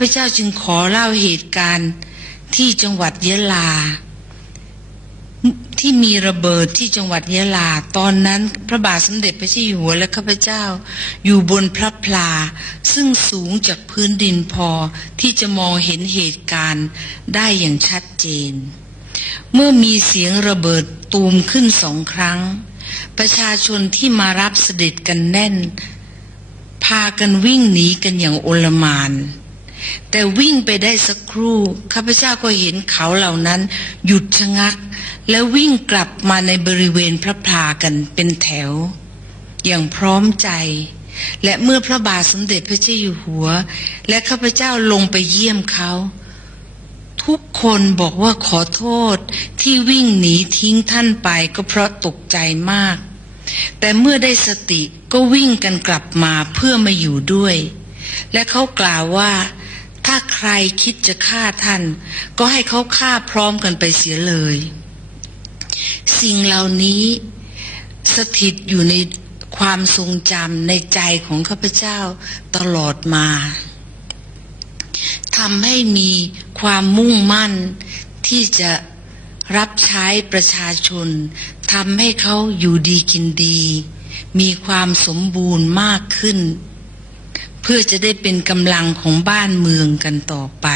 พเจ้าจึงขอเล่าเหตุการณ์ที่จังหวัดยะลา ที่มีระเบิดที่จังหวัดยะลา ตอนนั้นพระบาทสมเด็จพระเจ้าอยู่หัวและข้าพเจ้า อยู่บนพระพลา ซึ่งสูงจากพื้นดินพอที่จะมองเห็นเหตุการณ์ได้อย่างชัดเจน เมื่อมีเสียงระเบิดตูมขึ้นสองครั้ง ประชาชนที่มารับเสด็จกันแน่น พากันวิ่งหนีกันอย่างโอลมาน แต่วิ่งไปได้สักครู่ข้าพเจ้าก็เห็นเขาเหล่านั้น หยุดชะงัก แล้ววิ่งกลับมาในบริเวณพระพลากันเป็นแถว อย่างพร้อมใจ และเมื่อพระบาทสมเด็จพระเจ้าอยู่หัว และข้าพเจ้าลงไปเยี่ยมเขา ทุกคนบอกว่าขอโทษที่วิ่งหนีทิ้งท่านไปก็เพราะตกใจมาก แต่เมื่อได้สติก็วิ่งกันกลับมาเพื่อมาอยู่ด้วย และเขากล่าวว่า รคิดจะฆ่าท่าน ก็ให้เขาฆ่าพร้อมกันไปเสียเลย สิ่งเหล่านี้สถิตอยู่ในความทรงจำในใจของข้าพเจ้าตลอดมาทำให้มีความมุ่งมั่นที่จะรับใช้ประชาชนทำให้เขาอยู่ดีกินดี มีความสมบูรณ์มากขึ้น เพื่อจะได้เป็นกำลังของบ้านเมืองกันต่อไป